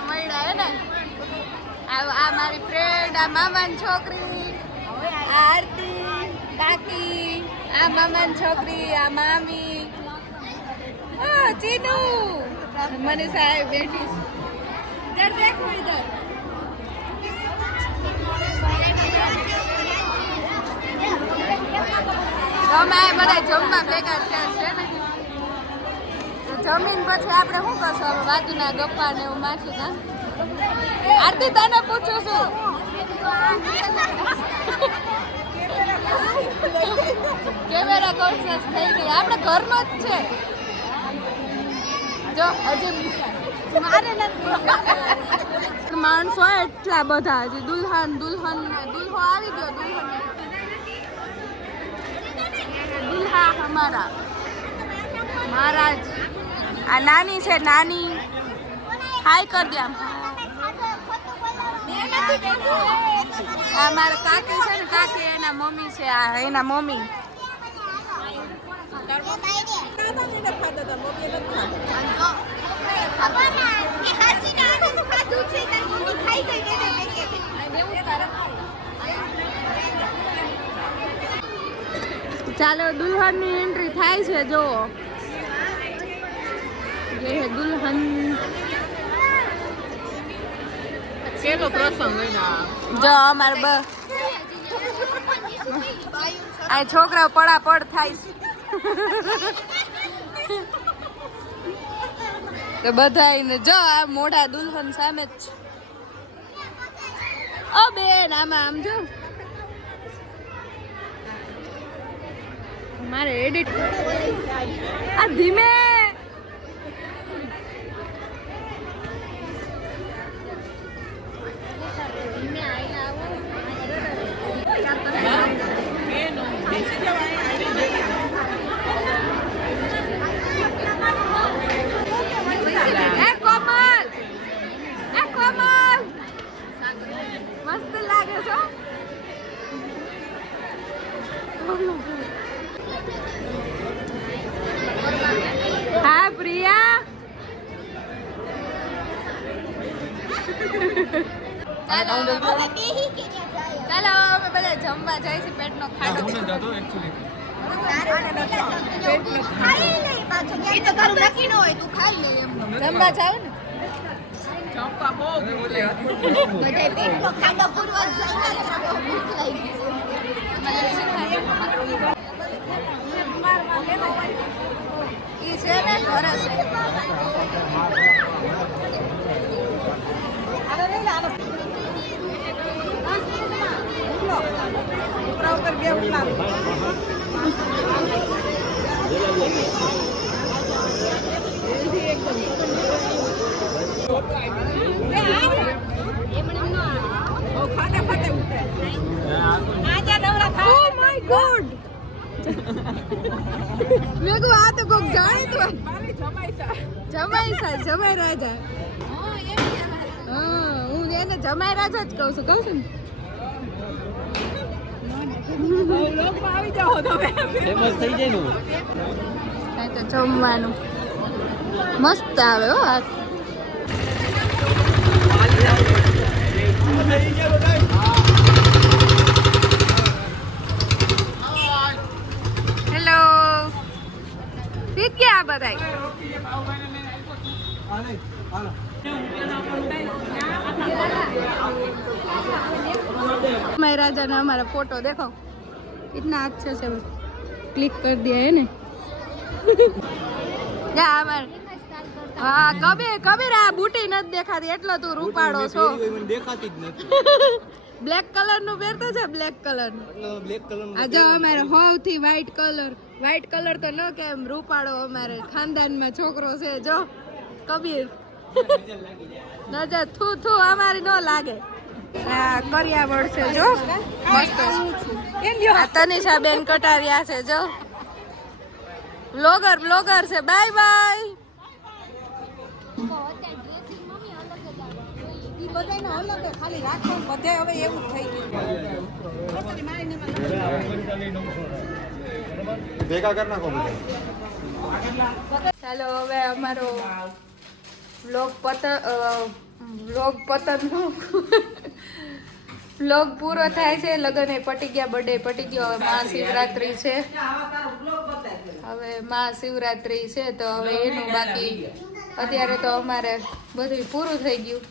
બધા મળ્યા હે ને. આ મારી ફ્રેન્ડ, આ મામાની છોકરી, આ આરતી કાકી, આ મામાની છોકરી, આ મામી, ચીનુ, મનીષા બેઠી ઇધર દેખો ઇધર. અમે બધા જમવા ભેગા થયા છે ને. જમીન પછી આપણે શું કરશું? હવે બાજુના ગપ્પા ને એવું મારશું. કા આરતી તને પૂછું છું. કેમેરા કોન્શિયસ થઈ ગઈ. આપણે ઘરનો જ છે. જો હજી મારે નથી માણસો એટલા બધા. હજી દુલ્હો આવી ગયો. દુલ્હા હમારા મહારાજ. આ નાની છે, નાની. હાય કર દે આમ. આ મારા કાકી છે ને, કાકી એના મમ્મી છે. આ એના મમ્મી. ચાલો દુલ્હનની એન્ટ્રી થાય છે. જો ये है दुल्हन. केलो प्रसंग है ना. जो અમાર આ છોકરા પડાપડ થાય તો બધાને જો આ મોઢા દુલ્હન સામે જ. ઓ બેન આમાં આમ જો. મારે એડિટ આ ધીમે. મસ્ત લાગે છો. હા પ્રિયા. ચાલો અમે બધા જમવા જાય છે. પેટનો ખાડો જમવા જાવ ને. ઈ છે ને ઘરે છે. મેં કહું આ તો કોક જાણે તો જમાઈ રાજા. હા હું એને જમાઈ રાજા જ કહું છું ને. આવી જાઓ તમે ફેમસ થઈ જાય ને. તો જમવાનું મસ્ત આવે હો. હેલો ઠીક ગયા બધા. मैं राजा ने हमारा फोटो देखो इतना अच्छे से क्लिक कर दिया है ने. જા અમાર હા કબીર આ બૂટી નથી દેખાતી એટલો તું રૂપાળો છો. મને દેખાતી જ નથી. બ્લેક કલર નું પહેરતો છે. બ્લેક કલર આ જો અમારે સૌથી વ્હાઈટ કલર તો ન કેમ રૂપાળો અમારે ખાનદાનમાં છોકરો છે. જો કબીર નજર થુ અમારી ન લાગે. હા કર્યાવળ છે જો મસ્ત. તનિષા બેન કટારિયા છે જો. બ્લોગર છે. Bye bye. ચાલો હવે અમારો વ્લોગ વ્લોગ પતન વ્લોગ પૂરો થાય છે. લગન એ પટી ગયા, બર્થડે પટી ગયો. હવે મહાશિવરાત્રી છે. હવે મહાશિવરાત્રી છે તો હવે એનું બાકી અત્યારે તો અમારે બધું પૂરું થઈ ગયું.